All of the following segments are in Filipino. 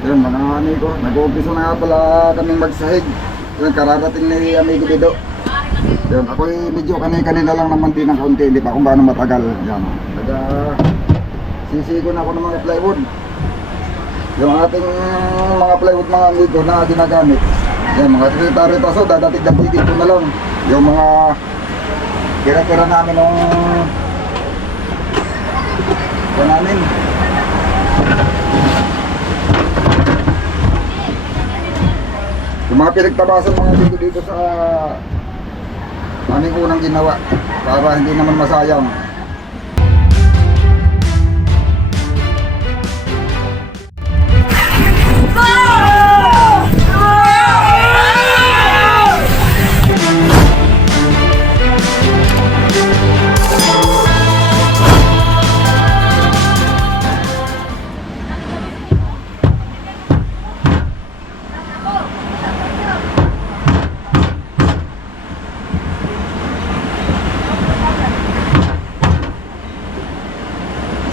Yun mga amigo, nag-uumpisa na nga pala kaming magsahig. Yun, kararating ni amigo Bido. Yun, ako'y medyo kanina lang naman din ng kaunti, hindi pa kung paano matagal. Yan, sisigo na ako ng mga plywood. Yung ating mga plywood mga amigo na ginagamit. Yan, mga rito-rito, dadating dito na lang. Yung mga kira-kira namin nung namin. Yung mga pinagtabasan mga dito sa aming unang ginawa para hindi naman masayang.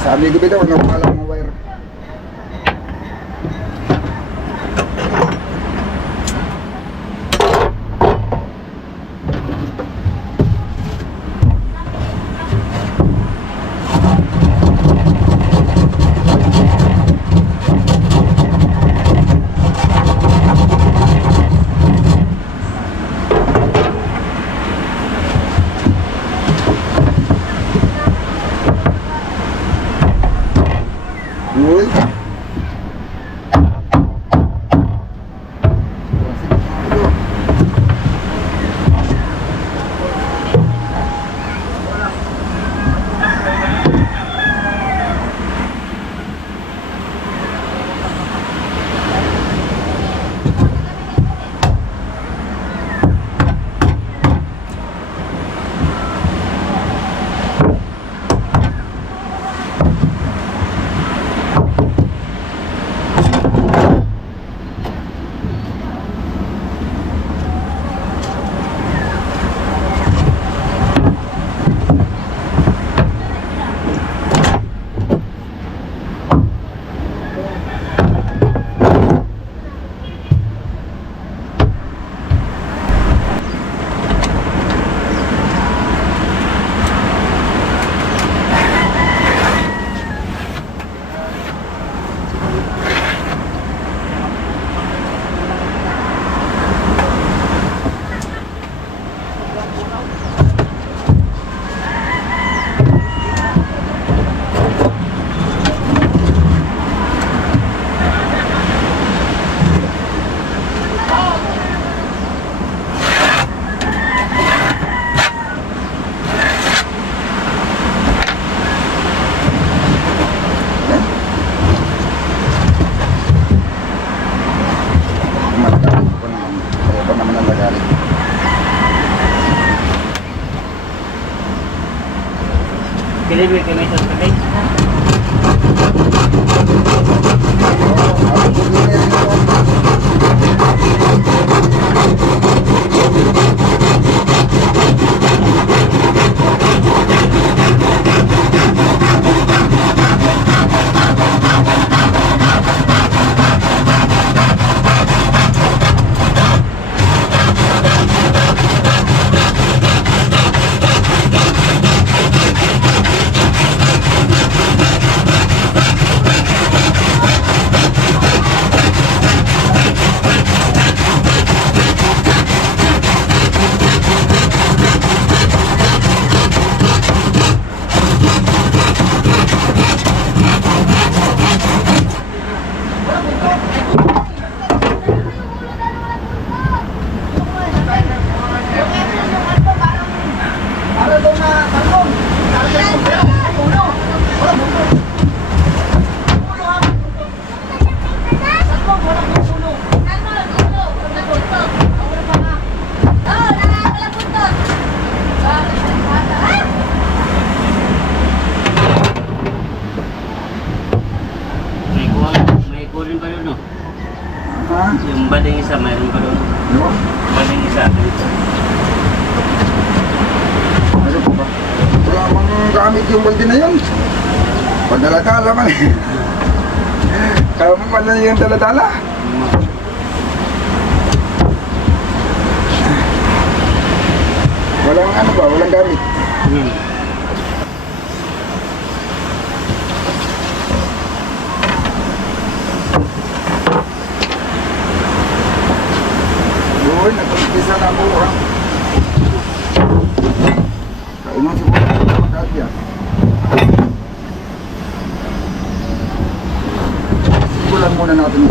Sabi ko bitaw, ano pala mga wire. Uy. Delivery kami sa sabay. Yung bading isa, mayroon pa doon. Ano? Bading isa. Ano po ba? Wala mang gamit yung balde na yun. Pagdala ka naman eh. Kaya mo pala yung dala-dala. Walang ano ba, walang gamit. Hmm. Uy, nagpapisa na po ha. Kainan siguro na magkakya. Simulan muna natin.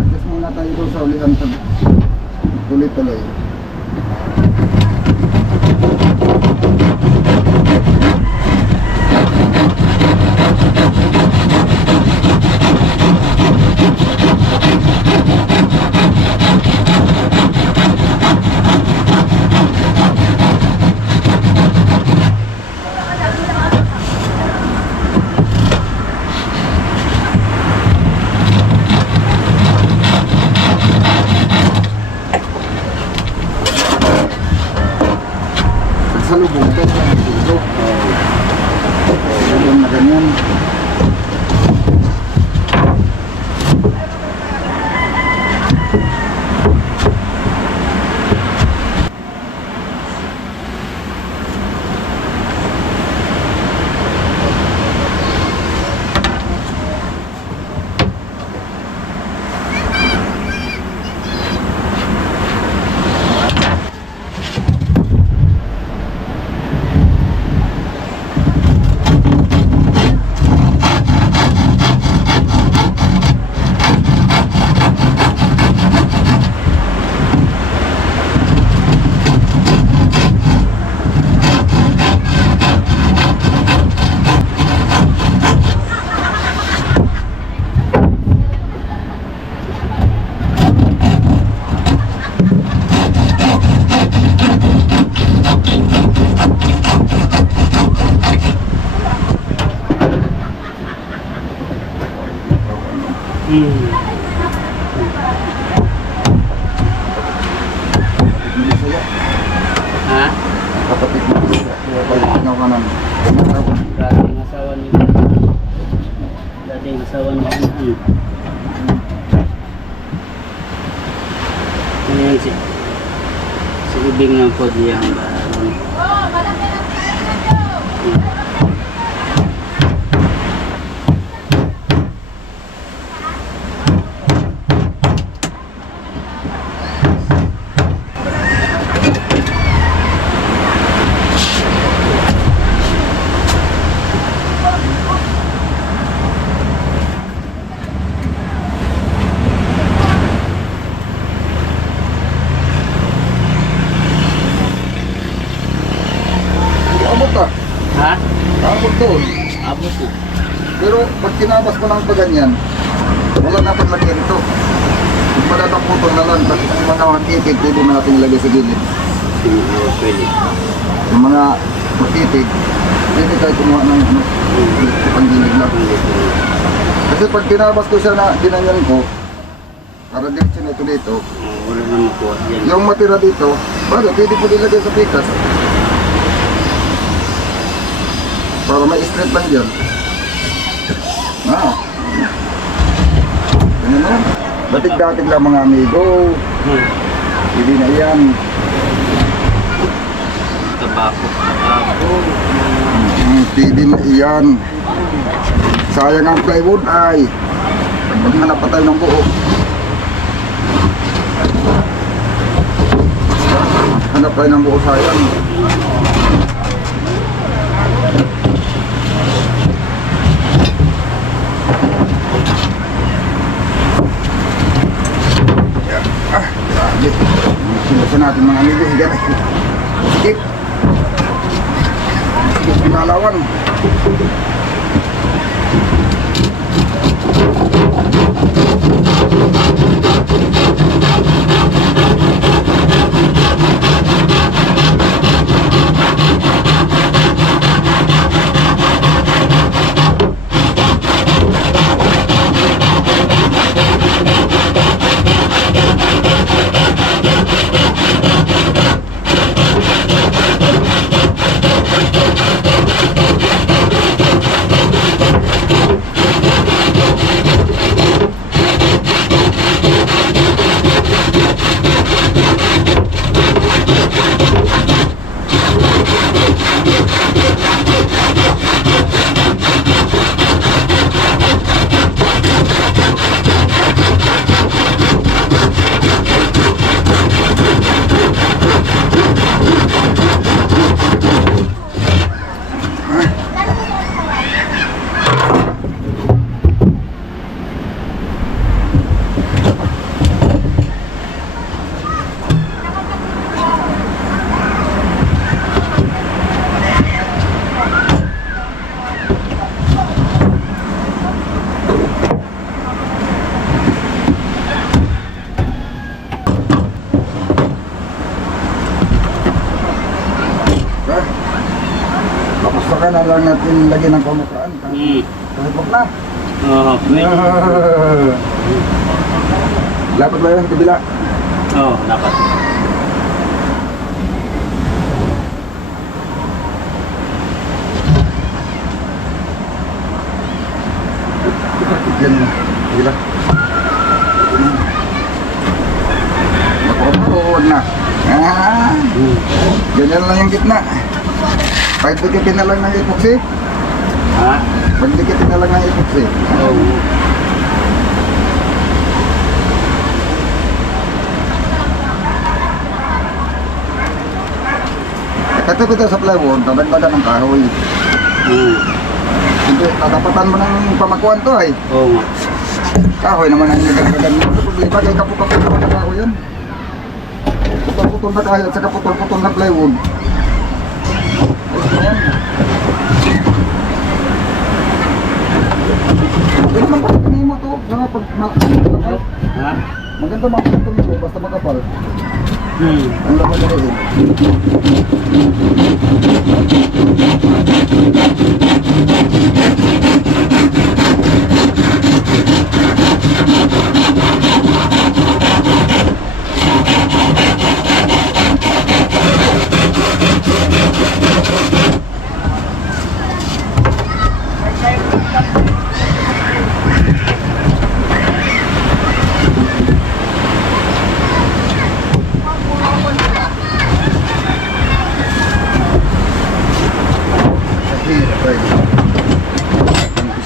Adjust muna tayo doon sa ulitan. Tuloy-tuloy. Salubong ka sa dito. Ganyan na ganyan. Ha? Kapatid mo siya. Kaya pag kanan. Dating asawa ni Dating asawa ni ano? Ano yan siya? Silubing ng po diyang barang. Abot ah. Ha? Abot doon. Abot po. Pero pag kinabas ko ng paganyan, wala na paglagyan ito. Kung pagkakaputol na lang, pati yung mga magtitig, pwede na natin ilagay sa gilid. Pwede. Yung mga magtitig, pwede tayo kumuha ng ano, panggilid lang. Kasi pag kinabas ko siya na ginanyan ko, para diretso na ito dito, Wala na makuha dyan. yung matira dito, pwede po ilagay sa pikas. Para may straight lang dyan. Ganyan na. Datig-datig lang mga amigo. Hindi na yan. Tabako. Pwede na iyan. Sayang ang plywood ay. Maghanap pa tayo ng buo. Hanap tayo ng buo, sayang. Grabe. Sinusa natin mga amigo. Higa na. Skip. Skip pinalawan. lang natin lagyan ng pamukaan. Kahit wag na. Oo, Dapat ba yun sa kabila? Oo, dapat. Yan na. Kabila. Huwag na. Ganyan lang yung gitna. Kahit dikitin na lang ng epoxy. Ha? Pagdikitin na lang ng epoxy. Oo. Kasi ko sa plywood, dadagdagan ng kahoy. Hindi, tatapatan mo ng pamakuan to ay. Oo nga. Kahoy naman ang nagdagdagan mo. Sa problema, kaya kaputol naman ng kahoy yan. Putol-putol na kahoy at saka putol-putol na plywood. Ayan. Pwede naman pagkakanin mo to. Ha? Maganda makakapagkanin mo, basta makapal. Ang laman na rin.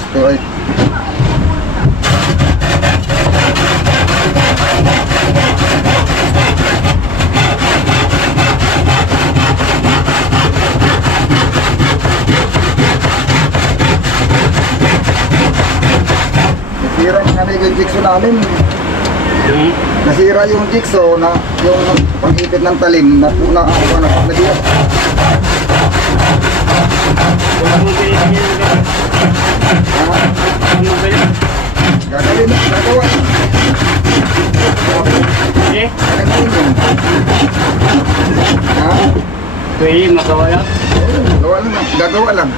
Gusto ay. Nasira yung jigsaw namin. Nasira yung jigsaw na yung pag-ipit ng talim na puna ako na paglagyan. Gagawin na, gagawa. Eh? Gagawin yun. Ha? Pwede magawa yan? Gawa lang, gagawa lang.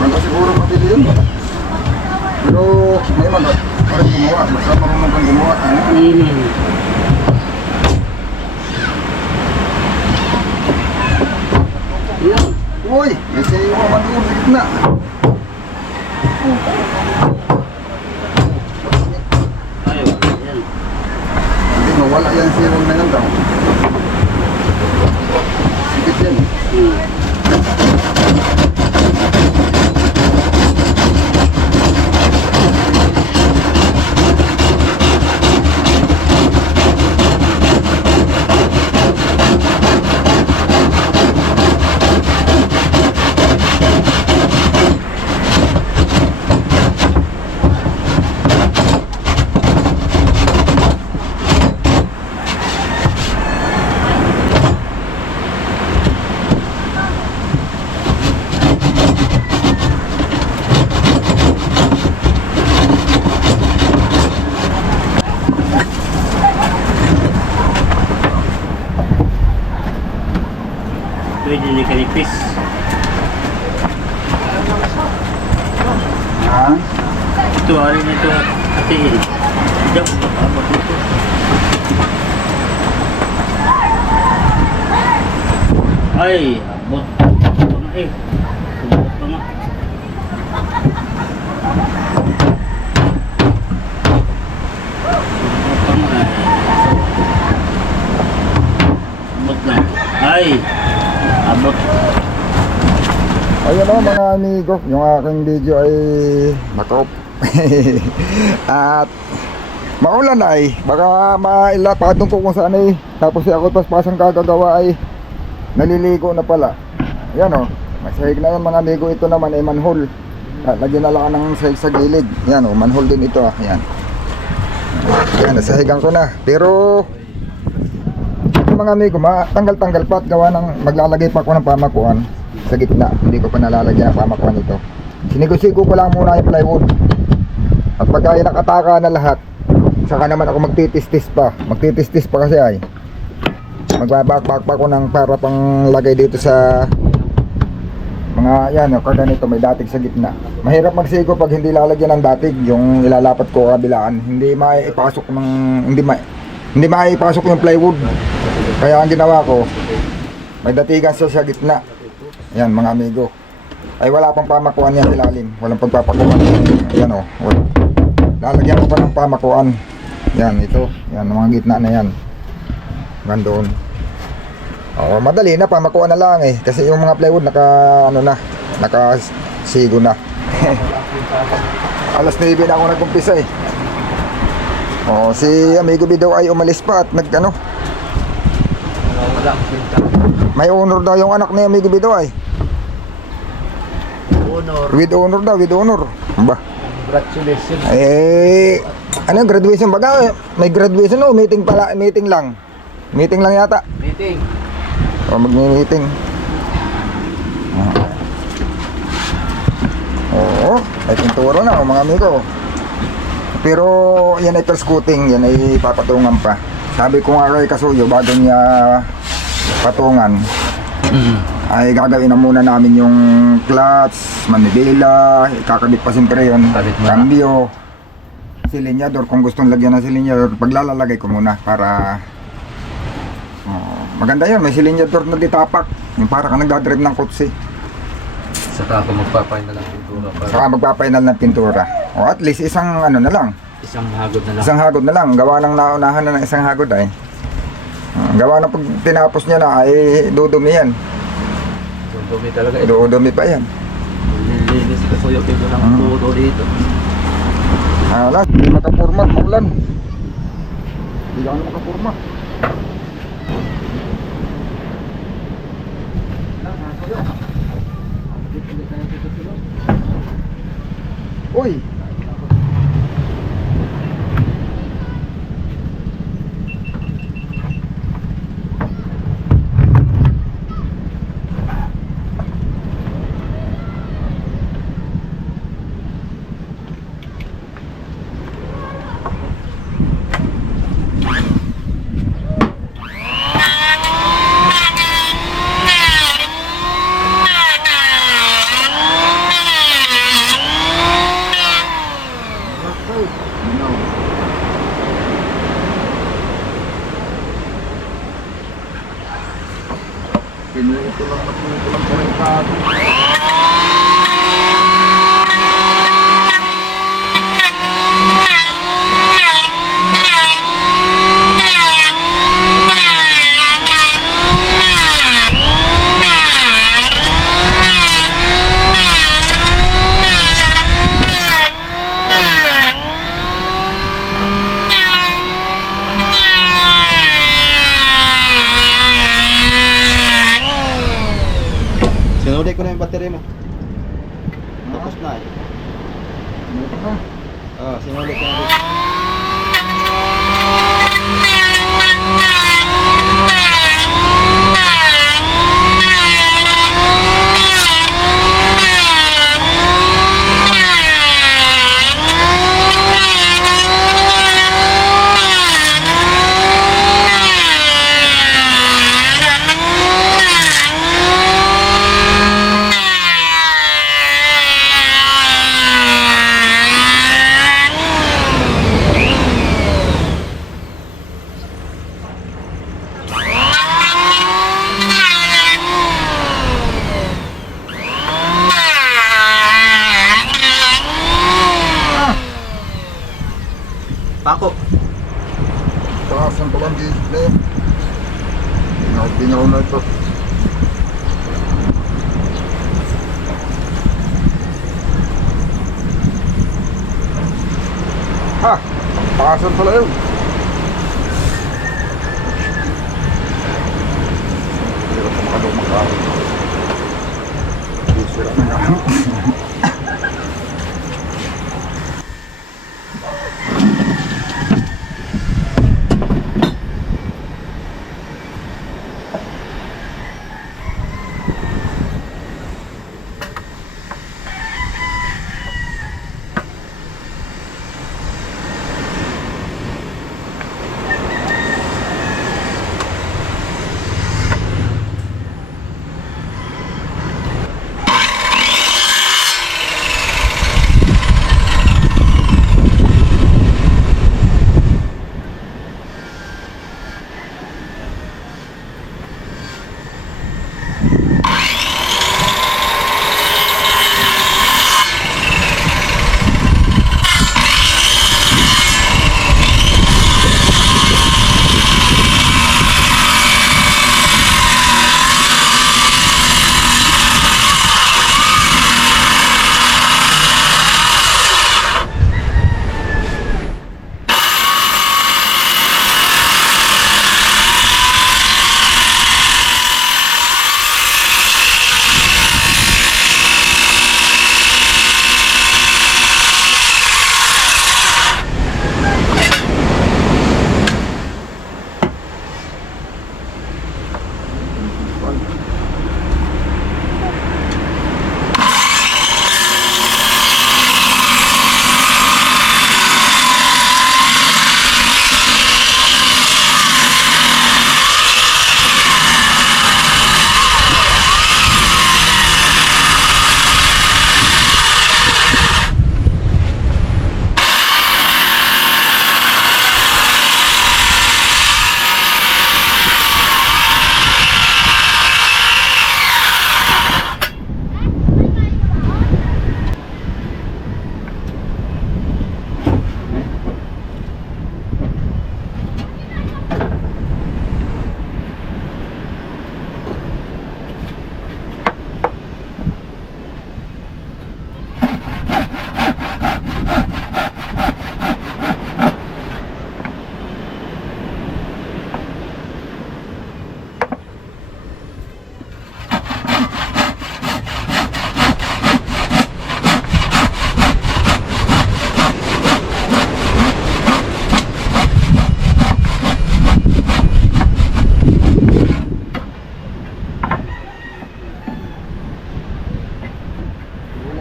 Wala siguro mabili yun. Pero may magat. Parang gumawa. Basta marunong kang gumawa. Yan. Uy! May sayo ka man doon sa gitna. Ay, wala yan. Hindi, mawala yan sayo na yan daw. Sikit yan. Pwede ni kanipis. Ha? Ito, alin na ito atiin. Ito, abot ito. Ay, abot. Abot nga eh. Abot pa nga. Abot pa nga eh. Abot na. Ay, abot. Ayun o mga amigo, yung aking video ay naka-off. At maulan ay, baka mailapatong ko kung saan ay. Tapos ako paspasang kagagawa ay naliligo na pala. Yan o, masahig na yan mga amigo. Ito naman ay manhole. Lagyan na lang ng sahig sa gilid. Yan o, manhole din ito ah. Yan. Yan, nasahigan ko na. Pero ito mga amigo, tanggal-tanggal pa at gawa ng maglalagay pa ko ng pamakuan sa gitna. Hindi ko pa nalalagyan ang pamakuan ito. Sinigusigo ko lang muna yung plywood. At pagka nakataka na lahat, saka naman ako magtitis-tis pa. Magtitis-tis pa kasi ay. Magbabakbak pa ako ng para pang lagay dito sa mga yan, yung kaganito may datig sa gitna. Mahirap magsigo pag hindi lalagyan ng datig, yung ilalapat ko kabilaan. Hindi maipasok ng hindi maipasok yung plywood. Kaya ang ginawa ko, may datigan sa gitna. Yan mga amigo. Ay wala pang pamakuan yan ilalim. Walang pagpapakuan. Yan o. Lalagyan ko pa ng pamakuan. Yan ito. Yan mga gitna na yan. Gandoon. Oh, madali na pamakuan na lang eh. Kasi yung mga plywood nakasigo na. Alas 9 na ako nag-umpisa eh. Oh, si Amigo Bido ay umalis pa at nag-ano. May honor daw yung anak ni Amigo Bido ay. Honor. With honor daw, with honor. Ba? Congratulations. Eh, ano graduation baga? May graduation o meeting pala, meeting lang. Meeting lang yata. Meeting. O mag-meeting. Oo, ay pinturo na mga amigo. Pero yan ay first coating, yan ay papatungan pa. Sabi ko nga kay Kasuyo bago niya patungan, ay gagawin na muna namin yung clutch, manibela, ikakabit pa siyempre yun, Kabit mo na. cambio, silinyador, kung gustong lagyan ng silinyador, paglalalagay ko muna para maganda yun, may silinyador na ditapak, yung para ka nagdadrive ng kotse. Saka ako magpapain na lang pintura para Saka magpapainal ng pintura. O at least isang ano na lang, isang hagod na lang. isang hagod na lang, gawa ng naunahan na ng isang hagod ay. Gawa ng pag tinapos niya na ay dudumi yan. So, dumi talaga ito. Dudumi pa yan. Nilinis ka suyo pito ng puto dito. Hala, hindi makapurma, maulan. Hindi ako makapurma. Uy! Pinuto lang na pinuto lang sa rin pa. Sinulit ko na yung battery mo. Tapos na eh. Sinulit ko na rin. Pako. Taasan ko lang display. Tingaw na ito. Ha! Taasan pala yun. Hirap na makadumang karo. Sira na nga.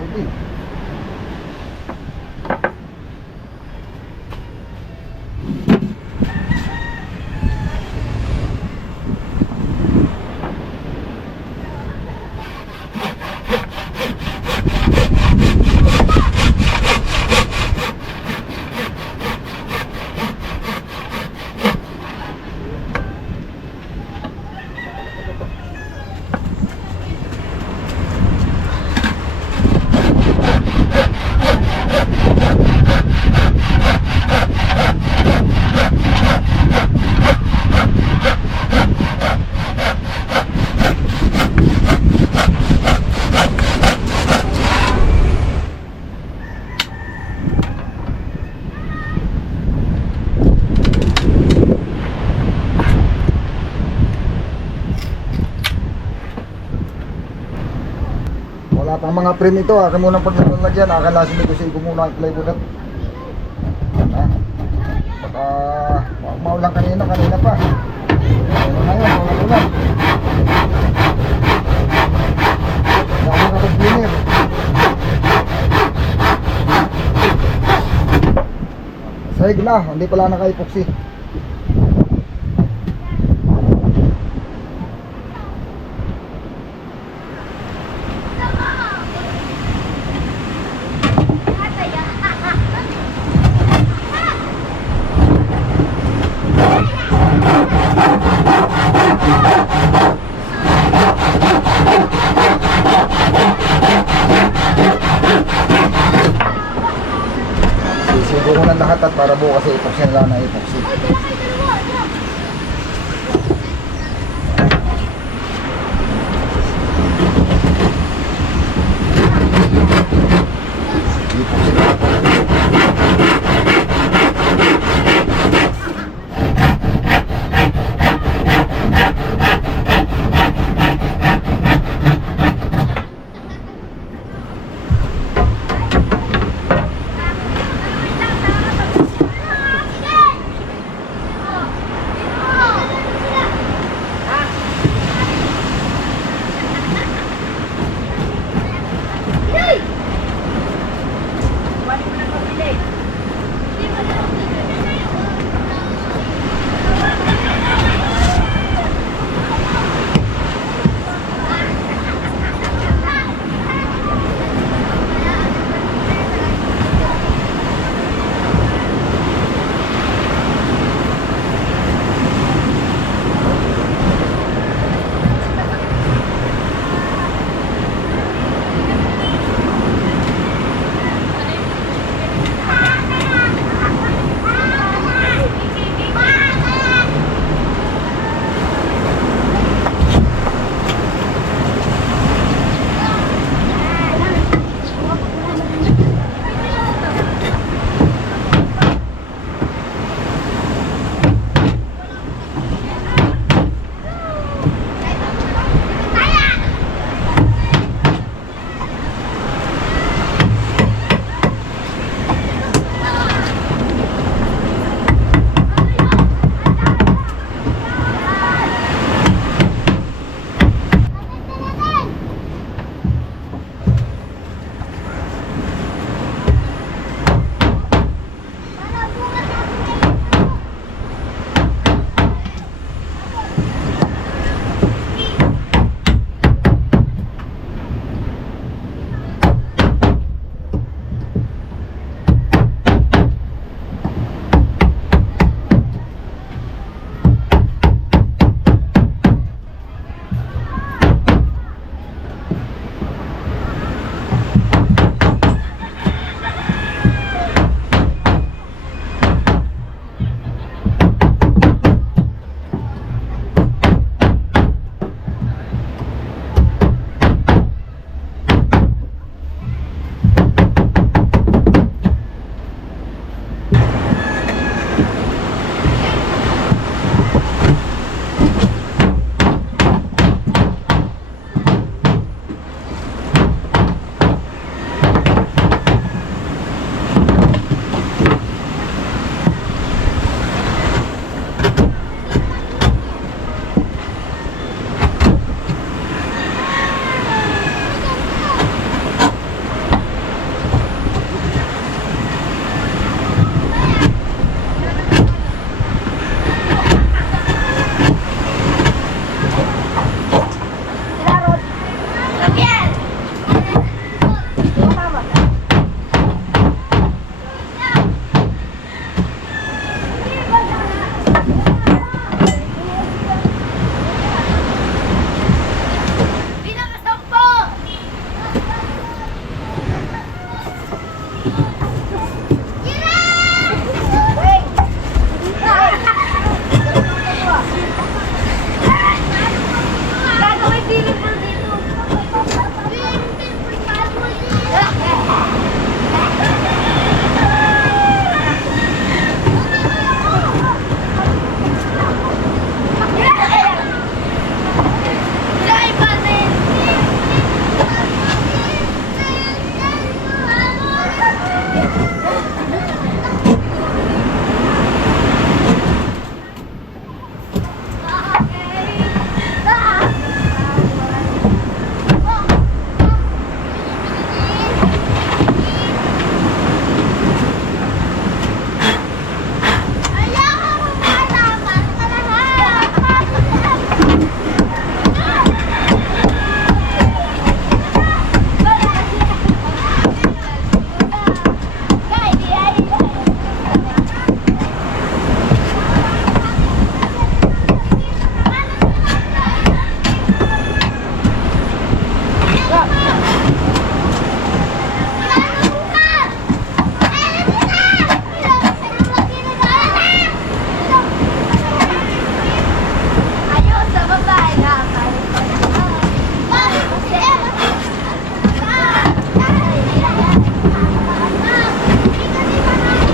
Hindi. Wala pang mga frame ito, akin munang paglalagyan, akalasin ko ko muna ang plywood at ha? Baka maulang kanina pa. Ano na yun, ulan. Dami na mag-cleaner. Sahig na, hindi pala naka-epoxy. Sisigo ko ng lahat at para bukas ay epoxy na lang na epoxy. Epoxy na lang.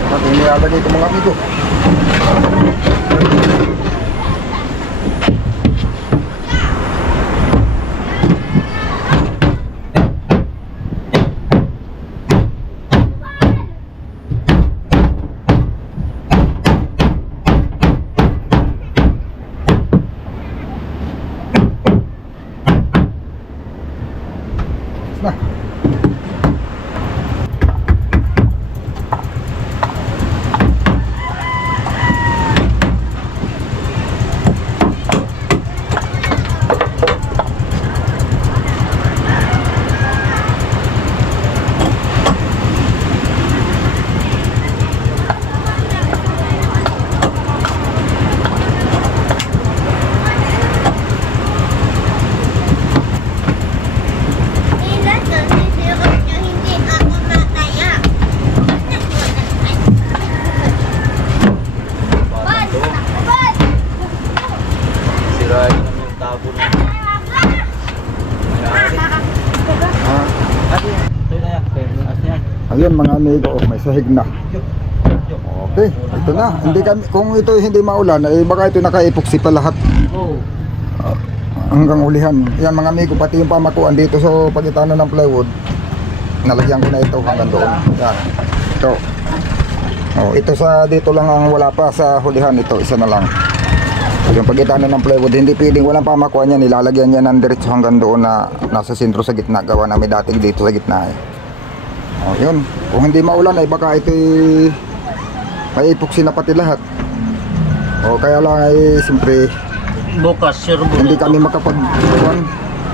Pati nilalagay ko mga amigo. Nah. Sirain naman yung tabo na. Ito na yan. As na yan. Ayun mga amigo, oh, may sahig na. Okay, ito na. Hindi kami, kung ito hindi maulan, eh baka ito naka-epoxy pa lahat. Oh. Hanggang ulihan. Yan mga amigo, pati yung pamakuan dito sa pagitano ng plywood. Nalagyan ko na ito hanggang doon. Yan. Ito. Oh, ito sa dito lang ang wala pa sa hulihan, ito isa na lang. Yung pagitano ng plywood, hindi pwedeng walang pamakuan yan, nilalagyan niya ng diretso hanggang doon na nasa sentro sa gitna, gawa namin dating dito sa gitna eh. Oh, yun. Kung hindi maulan ay baka ito may epoxy na pati lahat. O kaya lang ay siyempre Bukas, sure bukas. hindi kami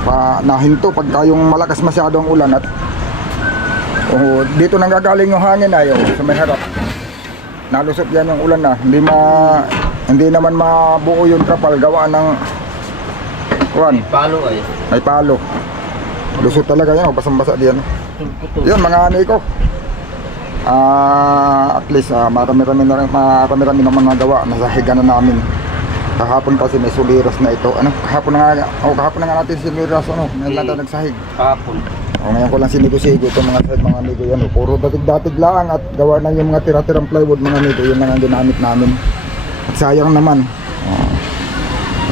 panahinto pagka yung malakas masyado ang ulan at dito nang gagaling yung hangin ay sa may harap. Nalusot yan yung ulan na. Hindi naman mabuo yung trapal gawa ng Palo ay. may palo. Lusot talaga yan, basang-basa diyan. Yun mga amigo. At least marami-rami naman nagawa. Nasahiga na namin. Kahapon kasi may suliras na ito. Kahapon na nga natin suliras. Ngayon lang nagsahig. Kahapon. Ngayon ko lang sinigo-sigo itong mga sahig mga amigo. Yan, puro datig-datig lang at gawa na yung mga tira-tirang plywood mga amigo. Yun lang ang ginamit namin. At sayang naman.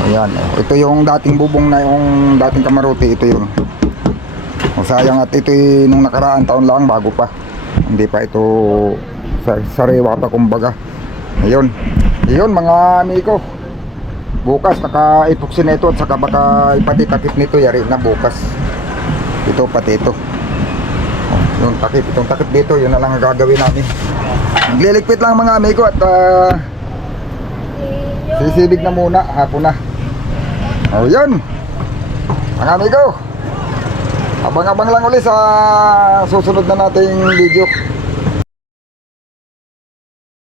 Ayan. Ito yung dating bubong na yung dating kamarote. Ito yun. Sayang at ito nung nakaraan taon lang bago pa. Hindi pa ito sariwa pa kumbaga. Ayun. Ayun mga amigo. Bukas naka-epoxy na ito at saka baka ipatitakip nito yari na bukas. Ito pati ito. Yung takip, itong takip dito, yun na lang ang gagawin namin. Nagliligpit lang mga amigo at sisibig na muna, hapon na. O yun. Mga amigo. Abang-abang lang ulit sa susunod na nating video.